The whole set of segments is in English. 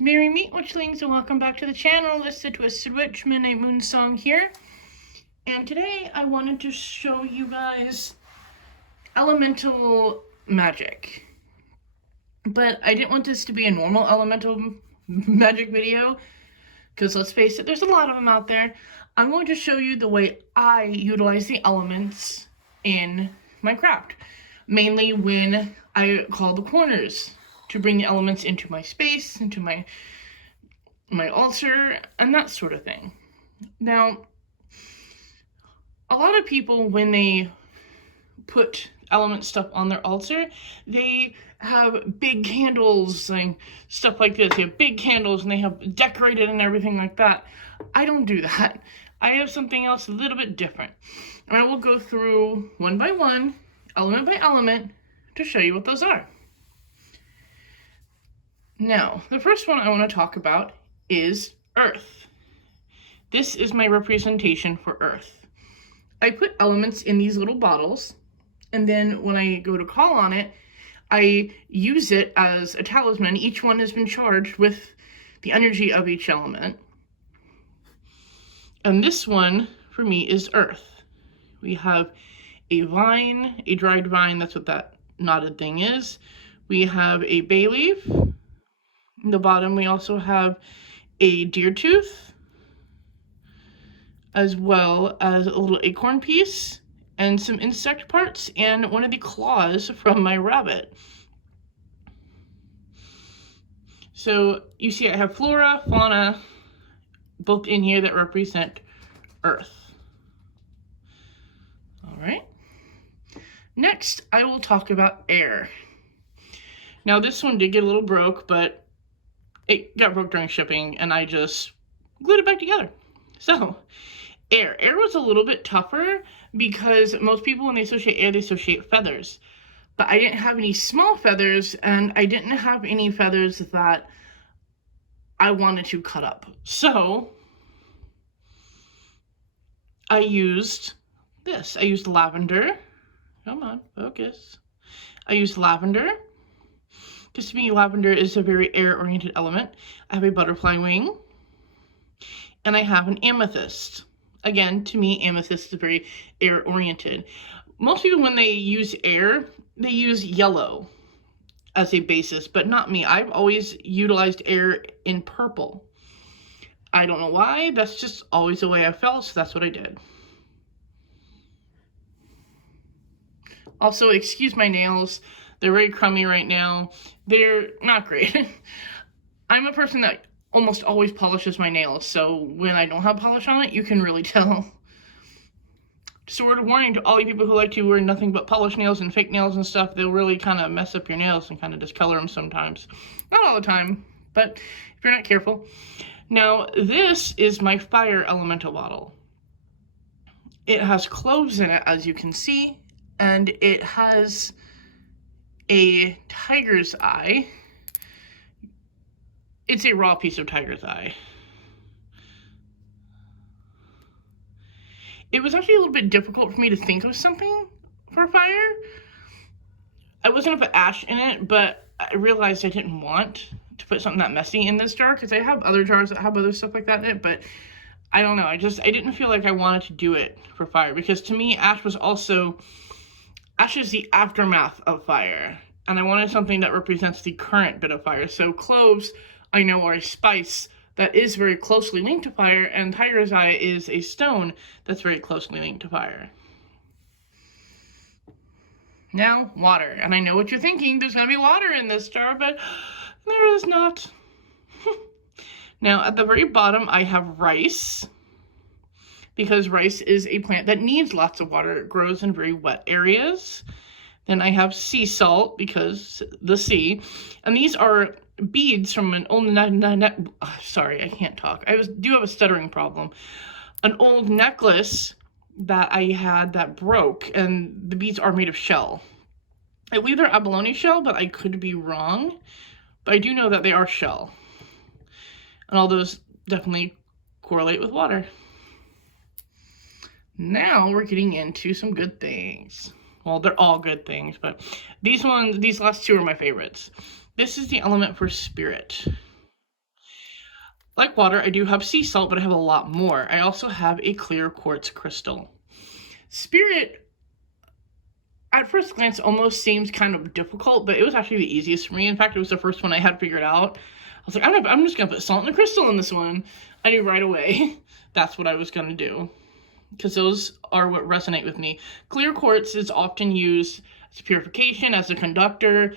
Merry meet witchlings and welcome back to the channel. This is the Twisted Witch Midnight Moon Song here. And today I wanted to show you guys elemental magic. But I didn't want this to be a normal elemental magic video, because let's face it, there's a lot of them out there. I'm going to show you the way I utilize the elements in my craft. Mainly when I call the corners to bring the elements into my space, into my altar, and that sort of thing. Now, a lot of people, when they put element stuff on their altar, they have big candles and stuff like this. They have big candles and they have decorated and everything like that. I don't do that. I have something else a little bit different. And I will go through one by one, element by element, to show you what those are. Now, the first one I want to talk about is Earth. This is my representation for Earth. I put elements in these little bottles, and then when I go to call on it, I use it as a talisman. Each one has been charged with the energy of each element. And this one, for me, is Earth. We have a vine, a dried vine, that's what that knotted thing is. We have a bay leaf. In the bottom, we also have a deer tooth, as well as a little acorn piece, and some insect parts, and one of the claws from my rabbit. So you see I have flora, fauna, both in here that represent Earth. All right. Next, I will talk about air. Now this one did get a little broke, but it got broke during shipping, and I just glued it back together. So, air. Air was a little bit tougher because most people, when they associate air, they associate feathers. But I didn't have any small feathers, and I didn't have any feathers that I wanted to cut up. So, I used this. I used lavender. Come on, focus. I used lavender. Because to me, lavender is a very air-oriented element. I have a butterfly wing, and I have an amethyst. Again, to me, amethyst is very air-oriented. Most people, when they use air, they use yellow as a basis, but not me. I've always utilized air in purple. I don't know why. That's just always the way I felt, so that's what I did. Also, excuse my nails. They're very crummy right now. They're not great. I'm a person that almost always polishes my nails, so when I don't have polish on it, you can really tell. Just a word of warning to all you people who like to wear nothing but polished nails and fake nails and stuff. They'll really kind of mess up your nails and kind of discolor them sometimes. Not all the time, but if you're not careful. Now, this is my fire elemental bottle. It has cloves in it, as you can see, and it has a tiger's eye. It's a raw piece of tiger's eye. It was actually a little bit difficult for me to think of something for fire. I was going to put ash in it, but I realized I didn't want to put something that messy in this jar, because I have other jars that have other stuff like that in it, but I don't know. I didn't feel like I wanted to do it for fire, because to me, ash is the aftermath of fire, and I wanted something that represents the current bit of fire. So cloves, I know, are a spice that is very closely linked to fire, and tiger's eye is a stone that's very closely linked to fire. Now, water. And I know what you're thinking, there's going to be water in this jar, but there is not. Now, at the very bottom, I have rice, because rice is a plant that needs lots of water. It grows in very wet areas. Then I have sea salt, because the sea. And these are beads from an old sorry, I can't talk. I do have a stuttering problem. An old necklace that I had that broke, and the beads are made of shell. I believe they're abalone shell, but I could be wrong. But I do know that they are shell. And all those definitely correlate with water. Now we're getting into some good things. Well, they're all good things, but these last two are my favorites. This is the element for spirit. Like water, I do have sea salt, but I have a lot more. I also have a clear quartz crystal. Spirit, at first glance, almost seems kind of difficult, but it was actually the easiest for me. In fact, it was the first one I had figured out. I was like, I'm just going to put salt and a crystal in this one. I knew right away that's what I was going to do, because those are what resonate with me. Clear quartz is often used as purification, as a conductor.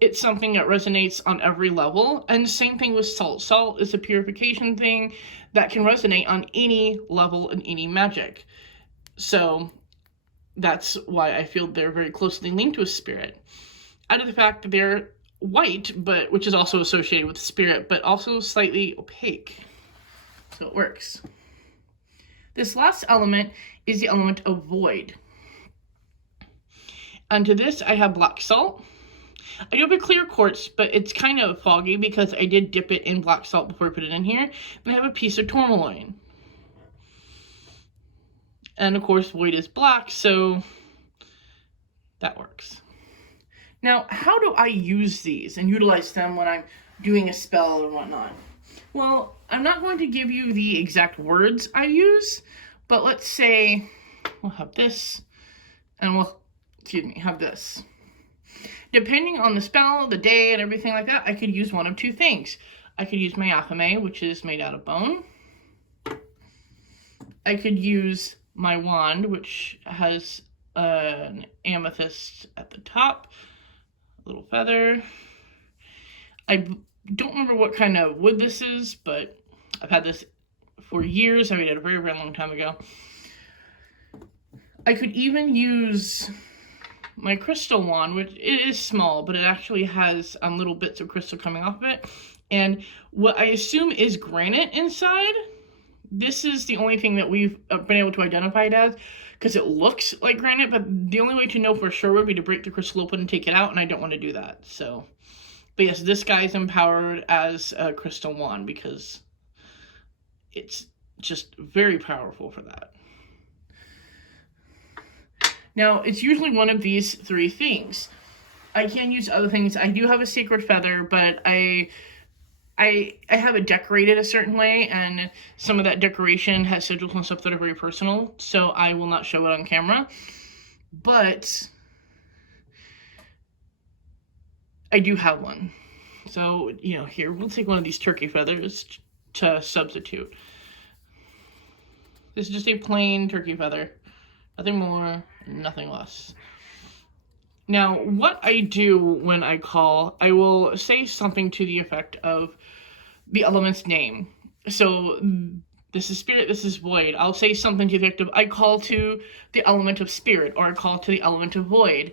It's something that resonates on every level. And same thing with salt. Salt is a purification thing that can resonate on any level in any magic. So that's why I feel they're very closely linked with spirit. Out of the fact that they're white, but which is also associated with spirit, but also slightly opaque. So it works. This last element is the element of void. And to this, I have black salt. I do have a clear quartz, but it's kind of foggy because I did dip it in black salt before I put it in here. And I have a piece of tourmaline. And of course, void is black, so that works. Now, how do I use these and utilize them when I'm doing a spell or whatnot? Well, I'm not going to give you the exact words I use, but let's say we'll have this, and we'll, have this. Depending on the spell, the day, and everything like that, I could use one of two things. I could use my athame, which is made out of bone. I could use my wand, which has an amethyst at the top, a little feather. I don't remember what kind of wood this is, but I've had this for years. I made it a very, very long time ago. I could even use my crystal wand, which it is small, but it actually has little bits of crystal coming off of it. And what I assume is granite inside. This is the only thing that we've been able to identify it as, because it looks like granite, but the only way to know for sure would be to break the crystal open and take it out, and I don't want to do that. So, but yes, this guy's empowered as a crystal wand because it's just very powerful for that. Now, it's usually one of these three things. I can use other things. I do have a sacred feather, but I have it decorated a certain way, and some of that decoration has sigils and stuff that are very personal, so I will not show it on camera. But I do have one. So, here, we'll take one of these turkey feathers to substitute. This is just a plain turkey feather. Nothing more, nothing less. Now, what I do when I call, I will say something to the effect of the element's name. So, this is spirit, this is void. I'll say something to the effect of, I call to the element of spirit, or I call to the element of void.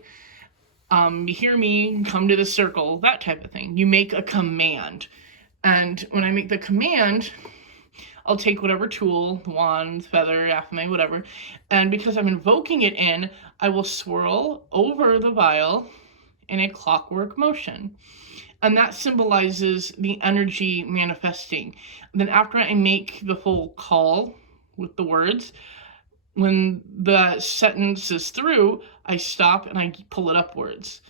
Hear me, come to the circle, that type of thing. You make a command. And when I make the command, I'll take whatever tool, wand, feather, athame, whatever, and because I'm invoking it in, I will swirl over the vial in a clockwork motion. And that symbolizes the energy manifesting. And then after I make the full call with the words, when the sentence is through, I stop and I pull it upwards.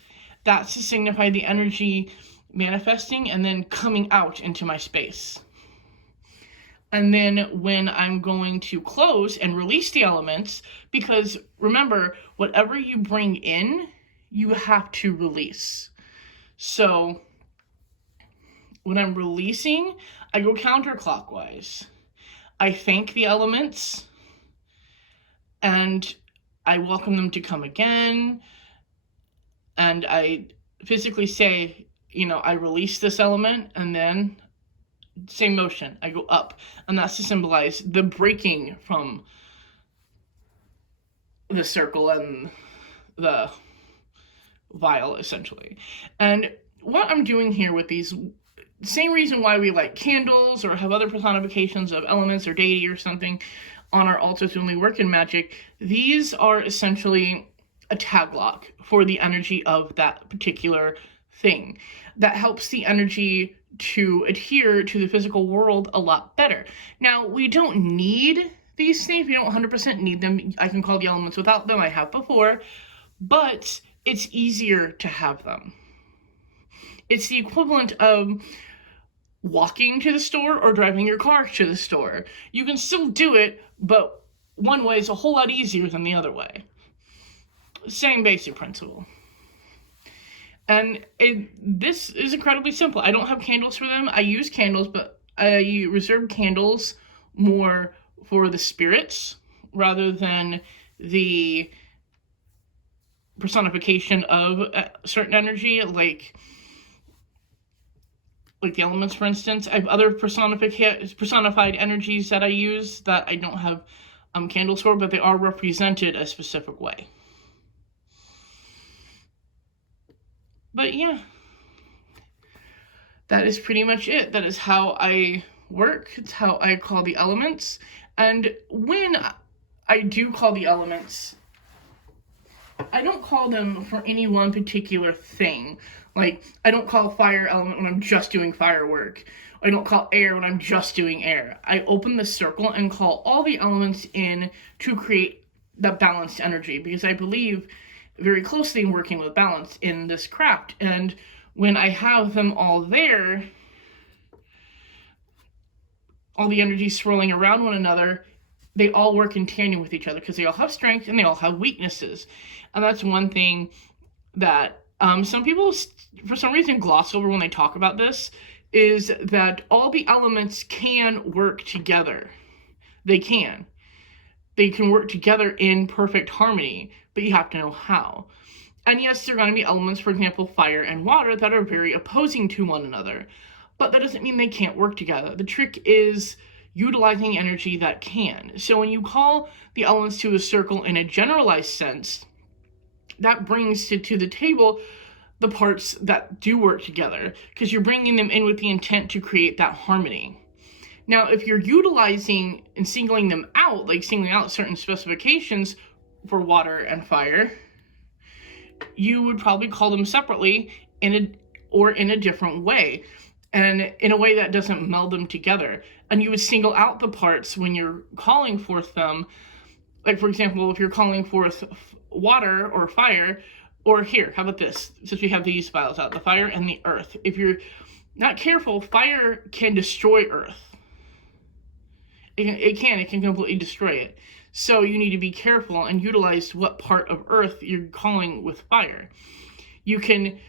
That's to signify the energy manifesting and then coming out into my space. And then when I'm going to close and release the elements, because remember, whatever you bring in, you have to release. So when I'm releasing, I go counterclockwise. I thank the elements and I welcome them to come again. And I physically say, I release this element, and then same motion, I go up, and that's to symbolize the breaking from the circle and the vial, essentially. And what I'm doing here with these, same reason why we light candles or have other personifications of elements or deity or something on our altars when we work in magic, these are essentially a tag lock for the energy of that particular thing. That helps the energy to adhere to the physical world a lot better. Now, we don't need these things. We don't 100% need them. I can call the elements without them. I have before. But it's easier to have them. It's the equivalent of walking to the store or driving your car to the store. You can still do it, but one way is a whole lot easier than the other way. Same basic principle. And this is incredibly simple. I don't have candles for them. I use candles, but I reserve candles more for the spirits rather than the personification of a certain energy, like the elements, for instance. I have other personified energies that I use that I don't have candles for, but they are represented a specific way. But yeah, that is pretty much it. That is how I work. It's how I call the elements. And when I do call the elements, I don't call them for any one particular thing. Like, I don't call fire element when I'm just doing firework. I don't call air when I'm just doing air. I open the circle and call all the elements in to create that balanced energy, because I believe very closely in working with balance in this craft. And when I have them all there, all the energies swirling around one another, they all work in tandem with each other because they all have strengths and they all have weaknesses. And that's one thing that some people, for some reason, gloss over when they talk about this, is that all the elements can work together. They can. They can work together in perfect harmony, but you have to know how. And yes, there are going to be elements, for example, fire and water, that are very opposing to one another. But that doesn't mean they can't work together. The trick is utilizing energy that can. So when you call the elements to a circle in a generalized sense, that brings to the table the parts that do work together, because you're bringing them in with the intent to create that harmony. Now, if you're utilizing and singling them out, like singling out certain specifications for water and fire, you would probably call them separately in a different way, and in a way that doesn't meld them together. And you would single out the parts when you're calling forth them. Like, for example, if you're calling forth water or fire, or here, how about this? Since we have these files out, the fire and the earth. If you're not careful, fire can destroy earth. It can completely destroy it. So you need to be careful and utilize what part of earth you're calling with fire. You can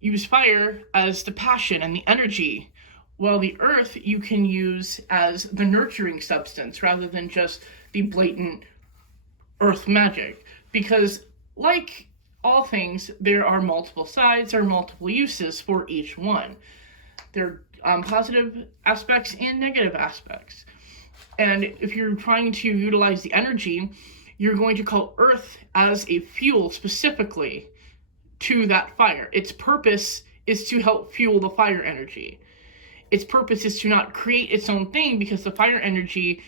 use fire as the passion and the energy, while the earth you can use as the nurturing substance rather than just the blatant earth magic. Because like all things, there are multiple sides or multiple uses for each one. There are positive aspects and negative aspects. And if you're trying to utilize the energy, you're going to call earth as a fuel specifically to that fire. Its purpose is to help fuel the fire energy. Its purpose is to not create its own thing, because the fire energy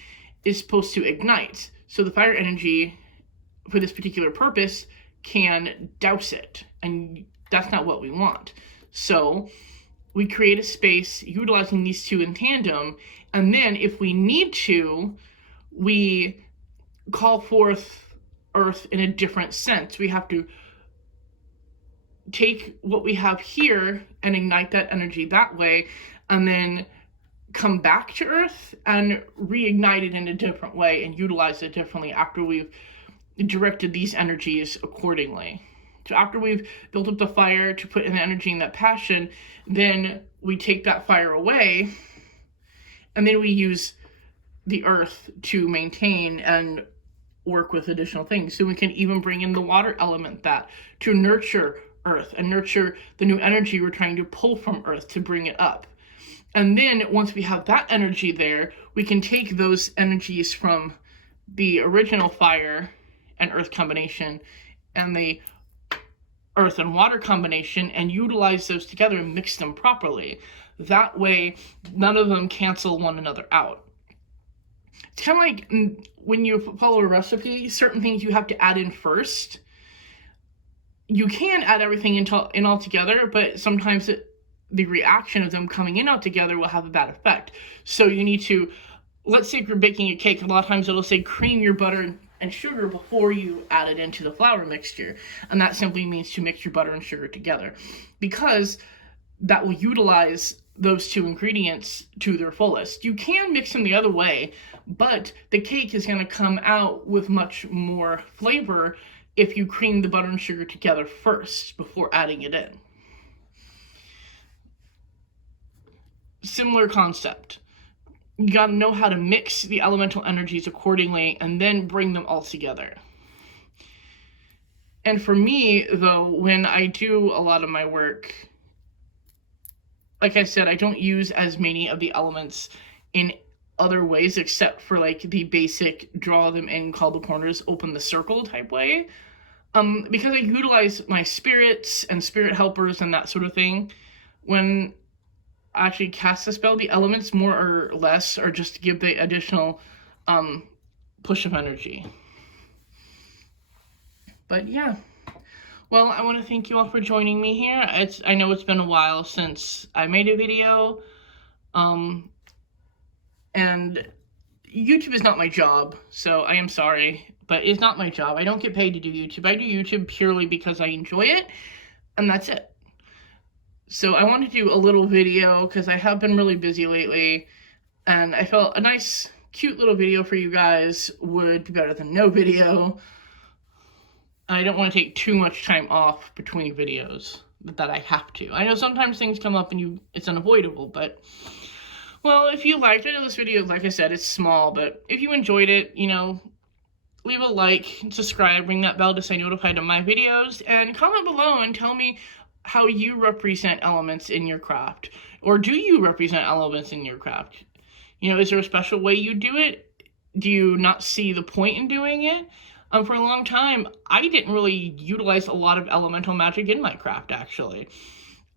is supposed to ignite. So the fire energy, for this particular purpose, can douse it, and that's not what we want. So we create a space utilizing these two in tandem, and then if we need to, we call forth earth in a different sense. We have to take what we have here and ignite that energy that way, and then come back to earth and reignite it in a different way and utilize it differently after we've directed these energies accordingly. So after we've built up the fire to put in the energy and that passion, then we take that fire away, and then we use the earth to maintain and work with additional things. So we can even bring in the water element to nurture earth and nurture the new energy we're trying to pull from earth to bring it up. And then once we have that energy there, we can take those energies from the original fire and earth combination and the earth and water combination and utilize those together and mix them properly. That way, none of them cancel one another out. It's kind of like when you follow a recipe, certain things you have to add in first. You can add everything in all together, but sometimes the reaction of them coming in all together will have a bad effect. So you need to, let's say if you're baking a cake, a lot of times it'll say cream your butter and sugar before you add it into the flour mixture. And that simply means to mix your butter and sugar together, because that will utilize those two ingredients to their fullest. You can mix them the other way, but the cake is going to come out with much more flavor if you cream the butter and sugar together first before adding it in. Similar concept. You got to know how to mix the elemental energies accordingly and then bring them all together. And for me, though, when I do a lot of my work, like I said, I don't use as many of the elements in other ways except for like the basic draw them in, call the corners, open the circle type way. Because I utilize my spirits and spirit helpers and that sort of thing. When I actually cast the spell, the elements more or less are just to give the additional push of energy. But yeah. Well, I want to thank you all for joining me here. I know it's been a while since I made a video. And YouTube is not my job, so I am sorry, but it's not my job. I don't get paid to do YouTube. I do YouTube purely because I enjoy it, and that's it. So I want to do a little video because I have been really busy lately, and I felt a nice, cute little video for you guys would be better than no video. I don't want to take too much time off between videos that I have to. I know sometimes things come up and it's unavoidable, but well, if you liked it, this video, like I said, it's small, but if you enjoyed it, you know, leave a like, subscribe, ring that bell to stay notified of my videos, and comment below and tell me how you represent elements in your craft. Or do you represent elements in your craft? You know, is there a special way you do it? Do you not see the point in doing it? For a long time, I didn't really utilize a lot of elemental magic in my craft, actually.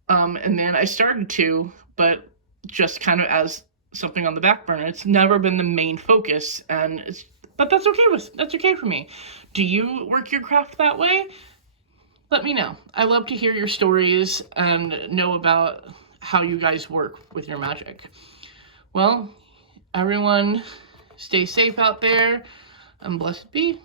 And then I started to, but just kind of as something on the back burner. It's never been the main focus, but that's okay for me. Do you work your craft that way? Let me know. I love to hear your stories and know about how you guys work with your magic. Well, everyone, stay safe out there, and blessed be.